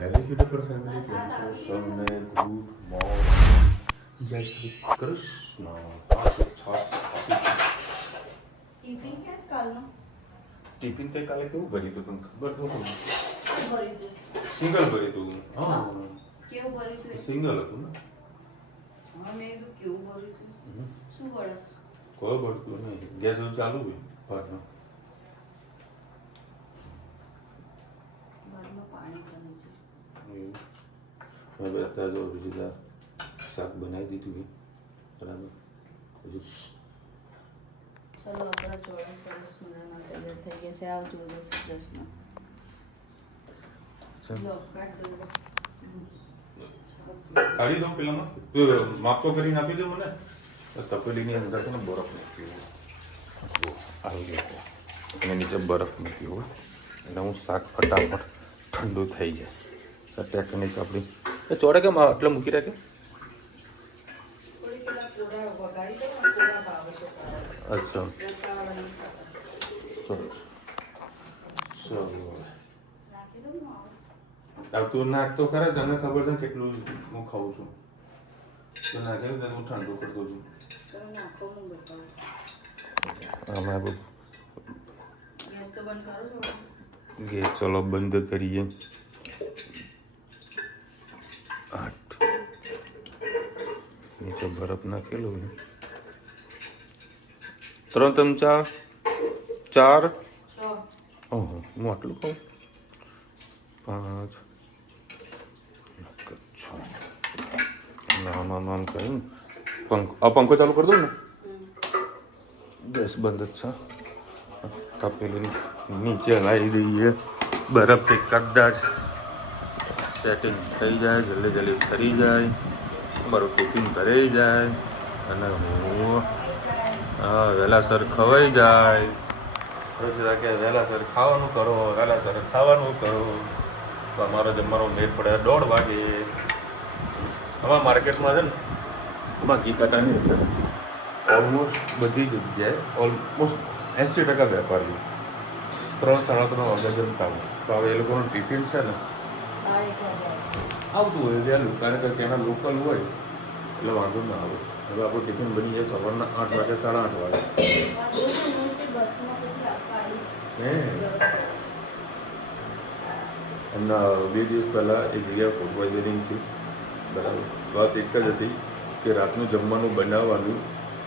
એલિગેટર પર ફેમિલી કેમ છો સૌને ગુડ મોર્નિંગ જય શ્રી કૃષ્ણ ટિફિન ક્યાં કાલનો ટિફિન તે કાલે કેવું ભર્યું હતું તને ખબર તો ભરી દે સિંગલ ભર્યું હતું હા કેવું ભરી દે સિંગલ હતું ને હા મેં કીધું કેવું ભરી દે શું વળસ કોઈ ભરતું નહીં ગેસ ચાલુ હોય ભાતમાં ભાતમાં પાણી ચાલે છે હવે અત્યારે જો બીજું શાક બનાવી દીધું બરાબર હજુ ચલો આપણા ચોળા સરસ મજાના તૈયાર થઈ ગયા છે આવજો જય શ્રી કૃષ્ણ લો કાઢ દો કાઢી દો પેલામાં માપ તો કરીને આપી દો મને તપેલીની અંદર છે ને બરફ મૂક્યો આવી ગયો અને નીચે બરફ મૂક્યો હોય એટલે હું શાક ફટાફટ ઠંડુ થઈ જાય સટ્યા નીચે આપણી એ ચોડે કેમ આટલા મૂકી રાખે થોડી પેલા કોરા વગાડી દો કોરા ભાવે છે અચ્છા રસાવાળા સરસ સરસ રાખી દો ને તું નાખ તો ખરા તને ખબર છે કેટલું હું ખાઉં છું તો નાખે તો હું ઠંડુ કરતો છું તમે નાખો હું બતાવું આમાં બધું ગેસ તો બંધ કરો છો ગેસ ચલો બંધ કરીએ 8 નીચે બરફ નાખેલો છે 3 ચમચા 4 ઓહો હું આટલું ખાઉં 5 નામ કહ્યું પંખો ચાલુ કરી દઉં ને ગેસ બંધ જ છે તપેલી નીચે લાવી દઈએ બરફથી કદાચ સેટિંગ થઈ જાય જલ્દી જલ્દી ફરી જાય મારું ટિફિન ભરાઈ જાય અને હું વહેલાસર ખવાઈ જાય પછી કે વહેલાસર ખાવાનું કરો વહેલાસર ખાવાનું કરો તો અમારો જમવાનો મેળ પડે 1:30 વાગે અમારા માર્કેટમાં છે ને બાકી કાંટાની અંદર ઓલમોસ્ટ બધી જગ્યાએ ઓલમોસ્ટ 80% વેપારી 3-3:30 વાગે જમતા હોય તો હવે એ લોકોનું ટિફિન છે ને આવતું હોય વહેલું કારણ કે ત્યાંના લોકલ હોય એટલે વાંધો ના આવે હવે આપણું ટિફિન બની જાય સવારના 8 વાગે 8:30 વાગે હે એમના 2 દિવસ પહેલાં એક જગ્યાએ ફૂડ પોઈઝનિંગ થયું બરાબર વાત એક જ હતી કે રાતનું જમવાનું બનાવવાનું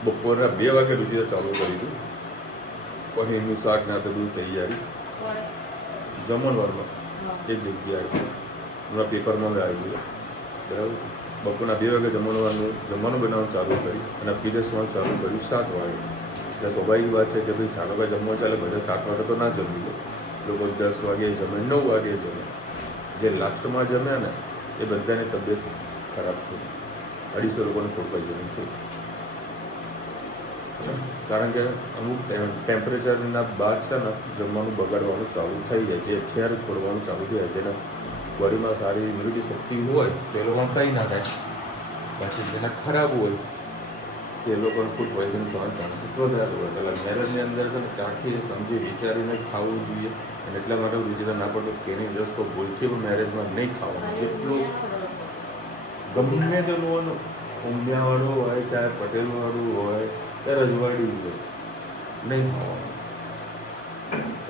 બપોરના 2 વાગ્યા સુધી ચાલુ કરી દીધું પનીરનું શાક ના તો બધું તૈયારી જમણવારમાં એક જગ્યાએ હમણાં પેપરમાં આવી ગયું બરાબર બપોરના 2 વાગે જમવાનું બનાવવાનું ચાલુ કર્યું અને પીરસવાનું ચાલુ કર્યું 7 વાગે એટલે સ્વાભાવિક વાત છે કે ભાઈ 7 વાગે જમવા ચાલે બધા 7 વાગે તો ના જમી લે લોકો 10 વાગે જમે 9 વાગે જમે જે લાસ્ટમાં જમ્યા ને એ બધાની તબિયત ખરાબ થઈ 250 લોકોને ફૂડ પોઈઝનિંગ થઈ કારણ કે અમુક ટેમ્પરેચરના બાદ છે ને જમવાનું બગાડવાનું ચાલુ થઈ જાય જે ઝેર છોડવાનું ચાલુ થઈ જાય જેના બોડીમાં સારી ઇમ્યુનિટી શક્તિ હોય તો એ લોકોને કંઈ ના થાય પછી જેના ખરાબ હોય તે લોકોને ફૂડ પોઈઝન થવાના ચાન્સીસ વધારે હોય એટલે મેરેજની અંદર છે ને ત્યાંથી સમજી વિચારીને જ ખાવું જોઈએ અને એટલા માટે વિચાર ના પડતો કે એની દોસ્તો ભૂલથી પણ મેરેજમાં નહીં ખાવાનું જેટલું ગમે તેનું ઉમિયાવાળું હોય ચાહે પટેલવાળું હોય કે રજવાડી હોય નહીં ખાવાનું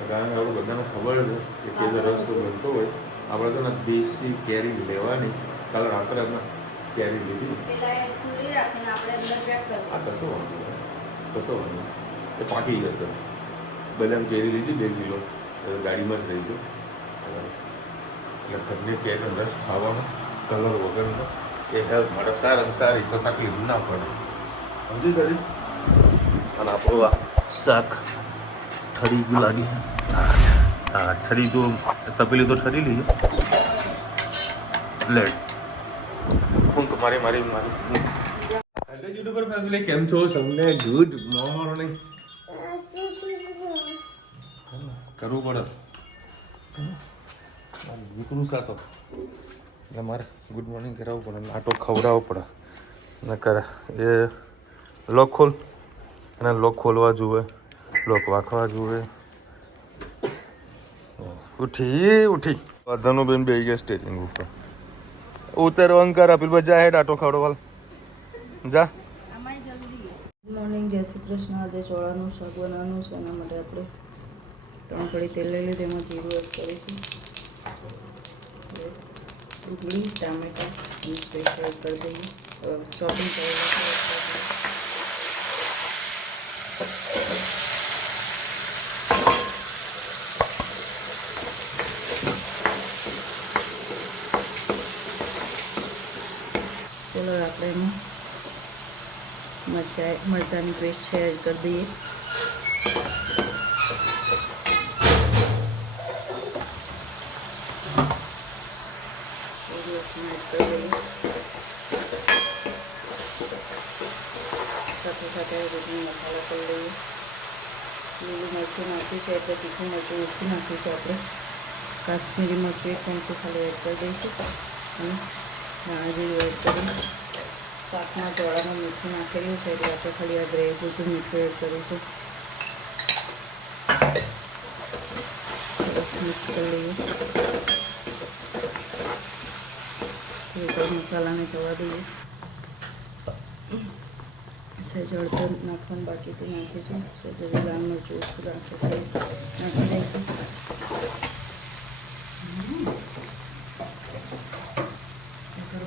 કારણ કે આપણે બધાને ખબર છે કે જે રસ્તો બનતો હોય આપણે તો ને દેશી કેરી લેવાની કાલે રાત્રે આપણે કેરી લીધી આ કશો વાંધો એ પાકી જશે બદામ કેરી લીધી 2 કિલો ગાડીમાં જ રહી ગયો એટલે ઘરની કેરીનો રસ ખાવાનો કલર વગરનો એ હેલ્થ માટે સારી તો તકલીફ ના પડે સમજી કરી અને આપણું આ શાક ઠરી ગયું લાગે હા ઠરી તો તપેલી તો ઠરી લઈએ લેટ હું મારી હેલો યુટ્યુબર ફેમિલી કેમ છો સૌને ગુડ મોર્નિંગ કરવું પડે દીકરું સાથે એટલે મારે ગુડ મોર્નિંગ કરાવવું પડે આટો ખવડાવવો પડે ને કરે એ લોક ખોલ અને લોક ખોલવા જુએ લોક વાંખવા જુએ ઉઠી ધનુબેન બે ગયા સ્ટેજિંગ ઉપર ઉતરવાનું કર અપીલ બજા હેડ આટો ખાડો વાલ જા. ગુડ મોર્નિંગ, જય શ્રી કૃષ્ણ. આજે ચોળાનું શાક બનાવવાનું છે. એના માટે આપણે 3 કળી તેલ લઈ લીધું, એમાં જીરું એડ કરીશું, ડુંગળી, ટામેટા મિક્સ પેસ્ટ એડ કરી દઈએ, ચોપિંગ કરેલા ચલો આપણે એમાં મરચાંની પેસ્ટ છે એડ કરી દઈએ. સાથે સાથે બધું મસાલો કરી લઈએ. લીલું મરચું નાખ્યું છે એટલે તીખું મરચું ઓછું નાખ્યું છે. આપણે કાશ્મીરી મરચું 1 ચમચી ખાલી એડ કરી દઈશું અને ધાણા જીરું એડ કરી શાકમાં ચોળામાં મીઠું નાખેલું છે એટલે આપણે ખાલી આ ગ્રેવી પૂરતું મીઠું એડ કરીશું. સરસ મિક્સ કરી લઈએ. ઉપર મસાલાને થવા દઈએ. સહેજ હળદર નાખવાનું બાકીથી નાખીશું. સહેજ લાલ મરચું ઓછું નાખીશું, નાખી દઈશું.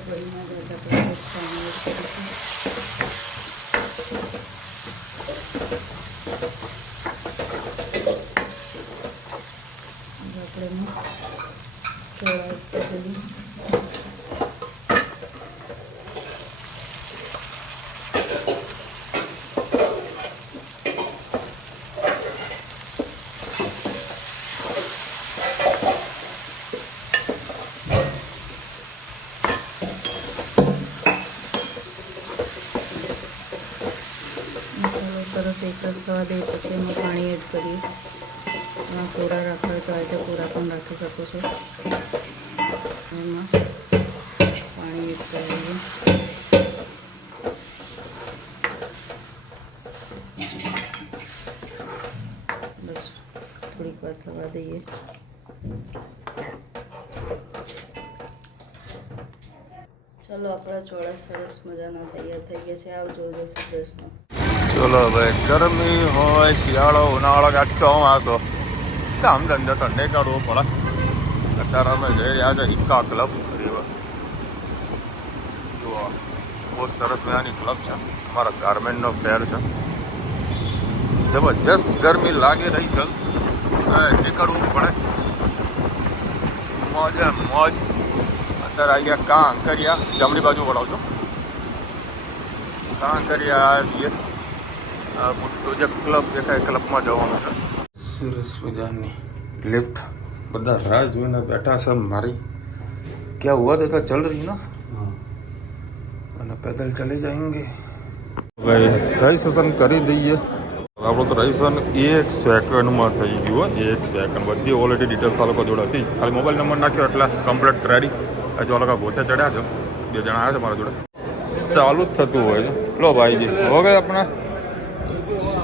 બળીમાં જતા પાણી એડ કરીશું. આપણે ચોળા એડ કરી દઈએ. સરસ એકરસ થવા દઈએ પછી એમાં પાણી એડ કરીએ. કોરા રાખવા હોય તો આ રીતે કોરા પણ રાખી શકો છો. એમાં પાણી એડ કરીએ. બસ થોડીક વાર થવા દઈએ. ચલો આપણા ચોળા સરસ મજાના તૈયાર થઈ ગયા છે. આવજો, જય શ્રી કૃષ્ણ. ચલો ભાઈ, ગરમી હોય, શિયાળો, ઉનાળો કે ચોમાસો, કામ ધંધો ઠંડે કાઢવો પડે. અત્યારે અમે જઈ રહ્યા છે હિક્કા ક્લબ. જુઓ, બહુ સરસ મજાની ક્લબ છે. અમારા ગાર્મેન્ટનો ફેર છે. જબરજસ્ત ગરમી લાગી રહી છે, નીકળવું પડે. મોજે મોજ. અત્યારે આવી ગયા કાંકરિયા, જમણી બાજુ વળાવજો. કાંકરિયા છીએ. મોટો જે ક્લબ દેખાય, ક્લબમાં જવાનું છે. સરસ મજાની લિફ્ટ, બધા રાહ જોઈને બેઠા છે. મારી ક્યાં હુઆ તો ચલ રહી ના, અને પેદલ ચલે જાएंगे. ભાઈ રજીસ્ટ્રેશન કરી દઈએ. આપણું તો રજીસ્ટ્રેશન 1 સેકન્ડમાં થઈ ગયું. 1 સેકન્ડ. બધી ઓલરેડી ડિટેલ્સ આ લોકો જોડે હતી. ખાલી મોબાઈલ નંબર નાખ્યો એટલે કમ્પ્લીટ રેડી. હજુ આ લોકો ગોથે ચડ્યા છે. 2 જણા આવ્યા છે મારા જોડે. ચાલુ જ થતું હોય છે. લો ભાઈજી હો ગયા આપણે.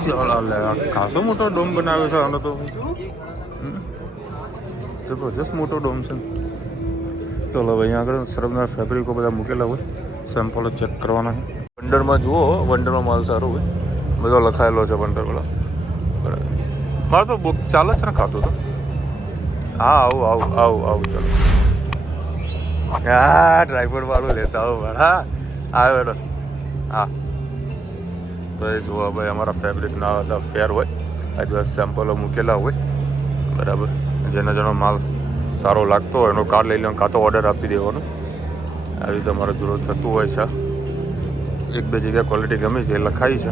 ચાલો લે, ખાસો મોટો ડોમ બનાવ્યો છે આનો તો. જબરજસ્ત મોટો ડોમ છે. ચલો ભાઈ, અહીંયા આગળ સરસના ફેબ્રિકો બધા મૂકેલા હોય, સેમ્પલો ચેક કરવાના છે. વંડરમાં જુઓ, વંડરમાં માલ સારો હોય, બધો લખાયેલો છે વંડર પેલા. બરાબર, મારે તો બુક ચાલે છે ને ખાતું તો. હા આવું આવું આવું આવું ચાલો. હા ડ્રાઈવર વાળું લેતા આવો. હા આવે બેટો. હા ભાઈ જુઓ ભાઈ, અમારા ફેબ્રિકના બધા ફેર હોય, આ બધા સેમ્પલો મૂકેલા હોય. બરાબર, જેનો માલ સારો લાગતો હોય એનો કાર્ડ લઈ લેવાનો, કાં તો ઓર્ડર આપી દેવાનો. આવી રીતે અમારે જરૂર થતું હોય છે. 1-2 જગ્યાએ ક્વોલિટી ગમે છે એ લખાઈ છે.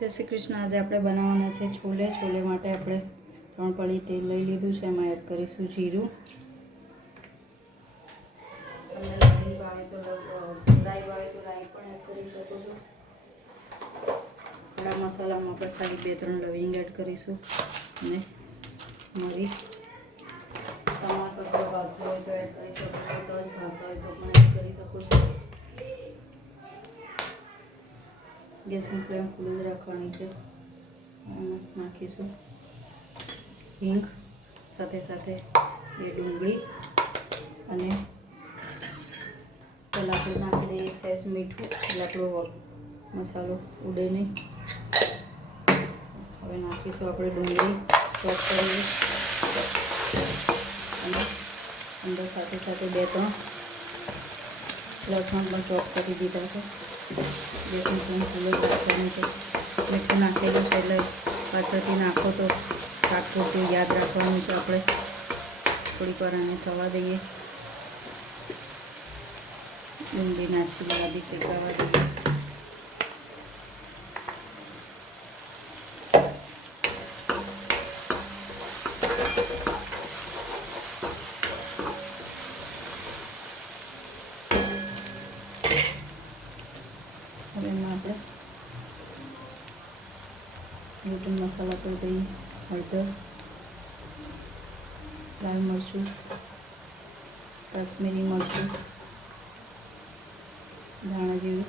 જય શ્રી કૃષ્ણ. આજે આપણે બનાવવાના છે છોલે. છોલે માટે આપણે 3 કળી તેલ લઈ લીધું છે. એમાં એડ કરીશું જીરું. તમને રાઈ ભાવે તો રાઈ પણ એડ કરી શકો છો. ખડા મસાલામાં આપણે ખાલી 2-3 લવિંગ એડ કરીશું અને મરી. ટમાટર જો ભાવતું હોય તો એડ કરી શકો છો, તજ ભાવતા હોય તો પણ એડ કરી શકો છો. ગેસની ફ્લેમ ફૂલ જ રાખવાની છે. નાખીશું હિંગ, સાથે સાથે એ ડુંગળી અને પહેલાં આપણે નાખી દઈએ સહેજ મીઠું એટલે આપણો મસાલો ઉડે નહીં. હવે નાખીશું આપણે ડુંગળી ચોપ કરીએ અને અંદર સાથે સાથે 2-3 લસણ પણ ચોપ કરી દીધા છે. બેસન પણ ફૂલ જ રાખવાનું છે. મીઠું નાખેલું છે એટલે પાછળથી નાખો તો શાક પૂરતું યાદ રાખવાનું છે. આપણે થોડીક વાર આને થવા દઈએ. ડુંગળીના છીલકા બી શેકાવા દઈએ. હવે એમાં આપણે મીઠું મસાલા પર દઈએ, હળદર, લાલ મરચું, કાશ્મીરી મરચું, ધાણા જીરું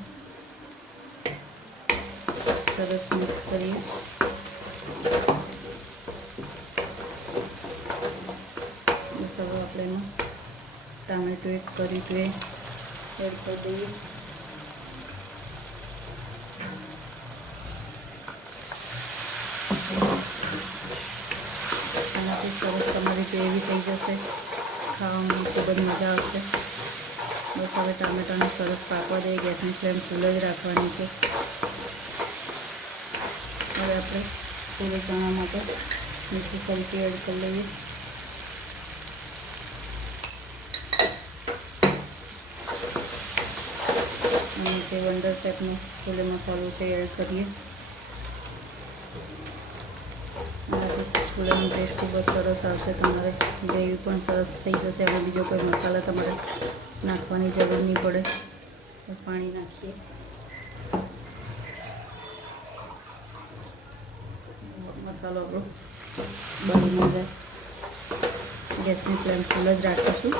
સરસ મિક્સ કરીએ. મસાલો આપણે એમાં ટામેટું એડ કરી તો એડ કરી દઈએ. આનાથી સરસ તમારી ગ્રેવી થઈ જશે. ખાવામાં ખૂબ જ મજા આવશે. બસ હવે ટામેટાને સરસ પાકવા દઈએ. ગેસની ફ્લેમ ફૂલ જ રાખવાની છે. હવે આપણે છોલે ચણા માટે મીઠી ફરીથી એડ કરી લઈએ. અને જે વંડર સેટનો છોલે મસાલો છે એડ કરીએ. છોલાની ટેસ્ટ ખૂબ જ સરસ આવશે. તમારે ગ્રેવી પણ સરસ થઈ જશે અને બીજો કોઈ મસાલા તમારે નાખવાની જરૂર નહીં પડે. પાણી નાખીએ. મસાલો આપણો બની ન જાય. ગેસની ફ્લેમ ફૂલ જ રાખીશું.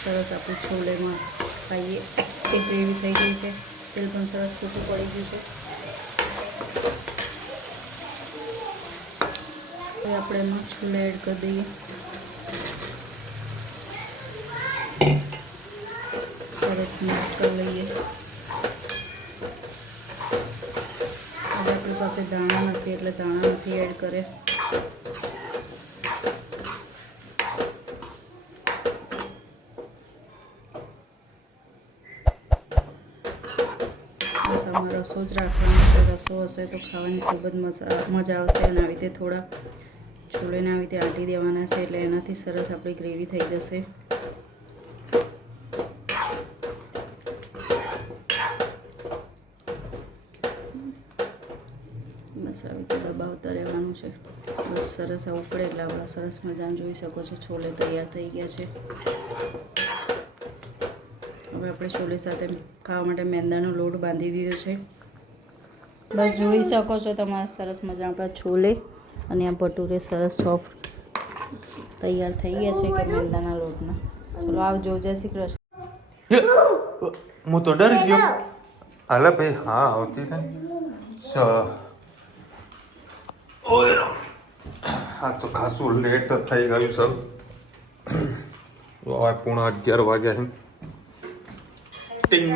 સરસ આપણું છોલેમાં ખાઈએ એ ગ્રેવી થઈ ગઈ છે. તેલ પણ સરસ છૂટું પડી ગયું છે. હવે આપણે એમાં છોલે એડ કરી દઈએ. સરસ મિક્સ કરી લઈએ. હવે આપણી પાસે દાણા નથી એટલે દાણા નથી એડ કરે. બસ આમાં રસો જ રાખવાનો છે. રસો હશે તો ખાવાની ખૂબ જ મજા આવશે. અને આવી રીતે થોડા છોલેને આવી રીતે આંટી દેવાના છે એટલે એનાથી સરસ આપણી ગ્રેવી થઈ જશે. બસ આવી રીતે દબાવતા રહેવાનું છે. બસ સરસ આ ઉકળે એટલે આપણા સરસ મજાને જોઈ શકો છો છોલે તૈયાર થઈ ગયા છે. હવે આપણે છોલે સાથે ખાવા માટે મેંદાનો લોટ બાંધી દીધો છે. બસ જોઈ શકો છો તમારા સરસ મજા આપણા છોલે અને આ ભટુરે સરસ સોફ્ટ તૈયાર થઈ ગયા છે કે મેંદાના લોટના. ચલો આવજો. જય શ્રી કૃષ્ણ. હું તો ડરી ગયો. હાલે ભાઈ. હા આવતી ને. ઓય આ તો ખાસું લેટ થઈ ગયું સર. 11:15 વાગ્યા છે. ટિંગ.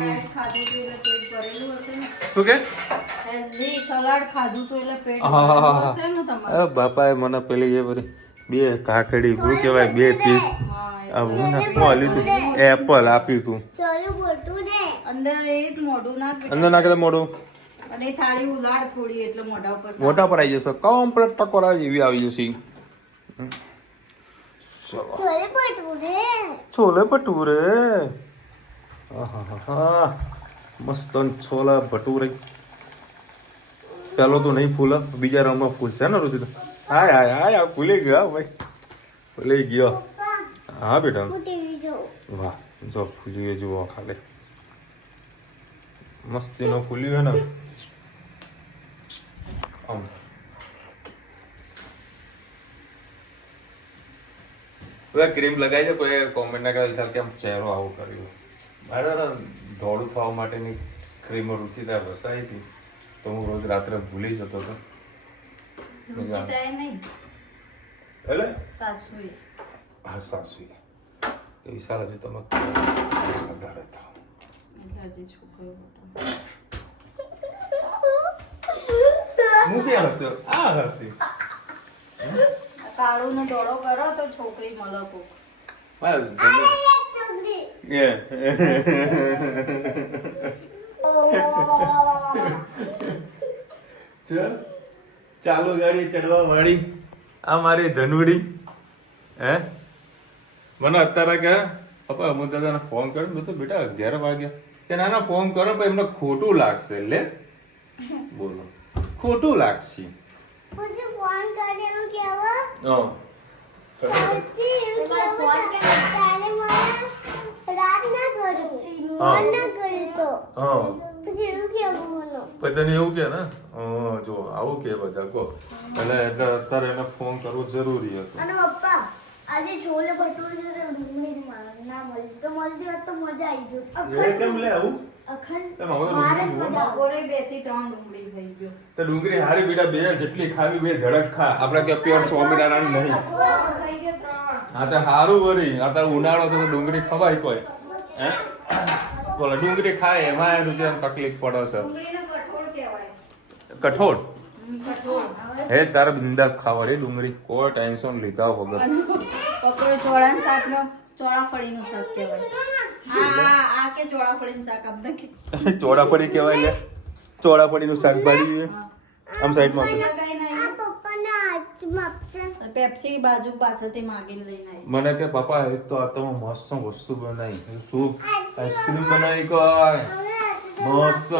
શું કે સલાડ ખાધું તો એટલે પેટ હા બાપાએ મને પેલી એ બધી 2 કાકડી શું કહેવાય 2 પીસ હું આલ્યું તું એપલ આપ્યું તું. અંદર એ જ મોઢું અંદર નાખે તો મોઢું અને થાળી ઉલાડ થોડી એટલે મોઢા ઉપર મોટા પર આવી જશે. કમ્પ્લીટ ટકોરા જેવી આવી જશે. છોલે ભટુરે. હા મસ્ત છોલા ભટુરે. પેલો તો નહીં ફૂલે, બીજા રાઉન્ડમાં ફૂલશે ને રુચિ. હાય હાય હાય ફૂલી ગયો ભાઈ, ફૂલી ગયો. હા બેટા વાહ જો ફૂલ્યું જુઓ ખાલી મસ્તીનો ફૂલ્યું હે ને આમ. હવે ક્રીમ લગાવી છે કોઈ કોમેન્ટ ના કરે કેમ ચહેરો આવો કર્યો. મારે ધોળું થવા માટેની ક્રીમો રુચિદાર વસાવી હતી તો હું રોજ રાત્રે ભૂલી જતો હતો. રુચિતાએ નહીં એટલે સાસુએ હા સાસુ એ સારા છે તમે વધારે થાવ એટલે હજી છોકરો મોટો હું ક્યાં હશે આ હશે કાળું ને દોડો કરો તો છોકરી મળે કોક ચાલુ ગાડી ચડવા વાળી આ મારી ધનુડી હે મને અત્યારે કે પપ્પા હું દાદાને ફોન કર્યો મેં તો બેટા 11 વાગ્યા કે ના ફોન કરો પણ એમને ખોટું લાગશે લે બોલો ખોટું લાગશે मुझे फोन करने में क्या हुआ હા रात ना करो फोन ना करे तो હા मुझे क्या बोलो બધાને એવું કે ને જો આવું કે બધા કહો એટલે અત્યારે એને ફોન કરવો જરૂરી હતો અને પપ્પા આજે છોલે ભટુરે તો ડુંગળી ના મળી તો મળતી હોત તો મજા આવી ગયો કેમ લે આવું અખંડ તમે હવે ડુંગળી જુઓ ને. બપોરે 2 થી 3 ડુંગળી થઈ ગયો તો ડુંગળી હારી બેટા બે જેટલી ખાવી બે ધડક ખા આપણે કે પ્યોર સ્વામિનારાયણ નહીં થઈ ગયો 3 આ તો હારું વળી આ તો ઉનાળો તો ડુંગળી ખવાય કોઈ હે બોલો ડુંગળી ખાય એમાં એનું જેમ તકલીફ પડે છે ડુંગળીને કઠોળ કહેવાય કઠોળ કઠોળ હે તારે બિંદાસ ખાવાની ડુંગળી કોઈ ટેન્શન લીધા વગર બપોરે ચોળાનું શાકનો ચોળાફળીનું શાક કહેવાય આ કે ચોળાફળીનું શાક આપને કે ચોળાફળી કહેવાય લે ચોળાફળીનું શાકભાજી આમ સાઈડમાં કઈ નહીં પપ્પાના હાથમાં આપશે પેપ્સી બાજુ પાછળથી માગીને લઈને આવી મને કે પપ્પા એક તો આ તમે મસ્ત વસ્તુ બનાવી શું આઈસ્ક્રીમ બનાવી કોઈ મસ્ત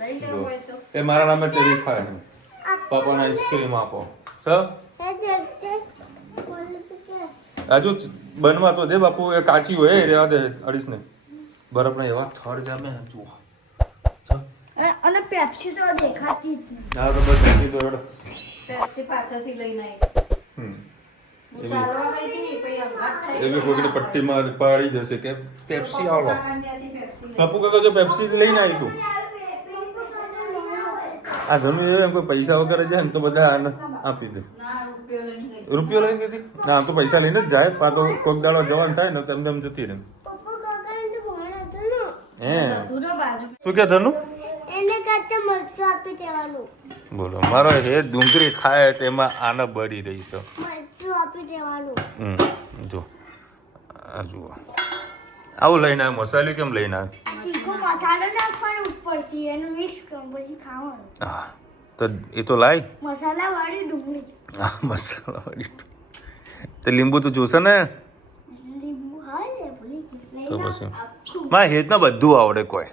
લઈ લેવું હોય તો એ મારા નામે ચરી ખાય પપ્પાને આઈસ્ક્રીમ આપો સર એ દેખશે બોલે તો કે હજુ બનવા તો દે બાપુ એ કાચી હોય એ રેવા દે અડીશ ને બરફના એવા થડ જામે ને જુઓ અને પેપ્સી તો દેખાતી જ નહીં આ તો બસ જલ્દી તો હેડો. પેપ્સી પાછળથી લઈને આવી હમ. હું ચાલવા ગઈ હતી પછી અંગાત થઈ એવી કોઈકની પટ્ટીમાં પાડી જશે કે પેપ્સી આવો પપ્પાના ત્યાંથી પેપ્સી લઈ બાપુ કાકા જો પેપ્સી લઈને આવી તું આ ગમે એમ કોઈ પૈસા વગેરે જાય ને તો બધા આને આપી દે ના રૂપિયો લઈને ગઈ રૂપિયો લઈને ગઈ ના આમ તો પૈસા લઈને જ જાય પા તો કોઈક દાડો જવાનું થાય ને તેમ તેમ જતી રહે પપ્પા કાકાને તો ફોન હતો ને હે તું ને બાજુ શું કે ધનુ એને કાચા મરચું આપી દેવાનું બોલો મારો હે ડુંગળી ખાય તેમાં આને બળી રહી છે મરચું આપી દેવાનું જો આ જુઓ આવું લઈને આવ્યો મસાલો કેમ લઈને આવ્યો તીખો મસાલો નાખવાનો ઉપરથી એનું મિક્સ કરો પછી ખાવાનું હા તો એ તો લાય મસાલા વાળી ડુંગળી હા મસાલાવાળી તો લીંબુ તો જોશે ને લીંબુ હા લે ભૂલી ગઈ તો પછી મારે હેતના બધું આવડે કોઈ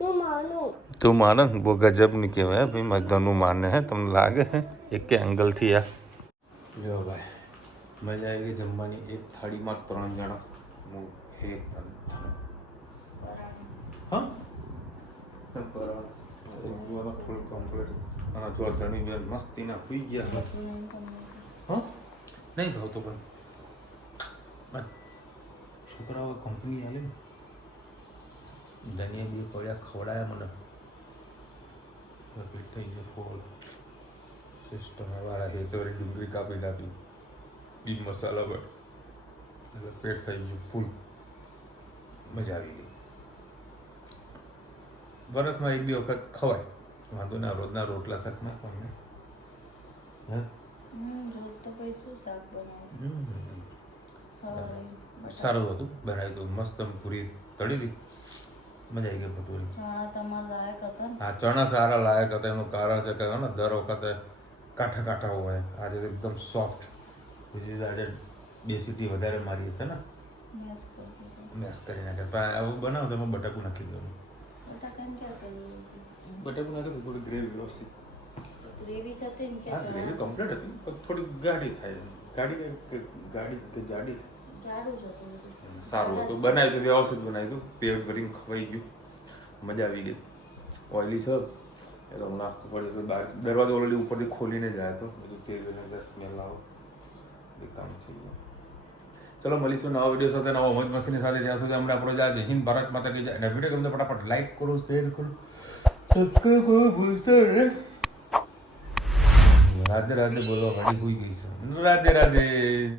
હું માનું તું માને ને બહુ ગજબની કહેવાય ભાઈ મજાનું માને હે તમને લાગે હે એક એંગલથી આ લ્યો ભાઈ મજા આવી ગઈ જમવાની એક થાળીમાં 3 જણા હું હે હા ફૂલ કમ્પ્લીટ અને જો ધણી બેન મસ્તીના સુઈ ગયા હા નહીં ભાવતો પણ છોકરાઓ કંપની આવી ને ધનિયા બી પડ્યા ખવડાયા મને પેટ થઈ ગયું ફોલ સિસ્ટમ વાળા હે તો ડુંગળી કાપી નાખી બી મસાલા પર એટલે પેટ થઈ ગયું ફૂલ મજા આવી ગઈ વરસમાં 1-2 વખત ખવાય વાંધો ના રોજના રોટલા શાક નાખવાનું હે રોજ તો પછી શું શાક બનાવું સારું હતું બનાવ્યું હતું મસ્ત પૂરી તળી હતી મજા આવી ગઈ ભટુરી ચણા તમારા લાયક હતા ને હા ચણા સારા લાયક હતા એનું કારણ છે કે ને દર વખતે કાઠા કાઠા હોય આજે તો એકદમ સોફ્ટ બીજી આજે 2 સીટી વધારે મારી છે ને મેસ કરી દીધું મેશ કરી નાખે પણ આવું બનાવો તો એમાં બટાકું નાખી દેવાનું બટાકાને ક્યાં ચડી બટાકું નાખે તો થોડી ગ્રેવી વ્યવસ્થિત ગ્રેવી છે તે હા ક્યાં ગ્રેવી ચડવાનું કમ્પ્લીટ હતી પણ થોડી ગાઢી થાય ગાડી કે જાડી જાડું જ હતું બધું. સારું હતું બનાવ્યું હતું વ્યવસ્થિત બનાવ્યું હતું પેટ ભરીને ખવાઈ ગયું મજા આવી ગઈ ઓઇલી છે એ તો નાખવું પડે છે બહાર દરવાજો ઓલરેડી ઉપરથી ખોલીને જાય તો બધું તેલ અને સ્મેલ આવો એ કામ થઈ ગયું ચલો મળીશું નવા વિડીયો સાથે નવા મોજ મસ્તીની સાથે. ત્યાં સુધી અમને આપણો જય હિન્દ, ભારત માતા કી જય. અને વિડીયો ગમે તો ફટાફટ લાઈક કરો, શેર કરો, સબસ્ક્રાઈબ કરો ભૂલતા નહીં. રાધે રાધે બોલવા ઘડી હોઈ ગઈ છે. રાધે રાધે.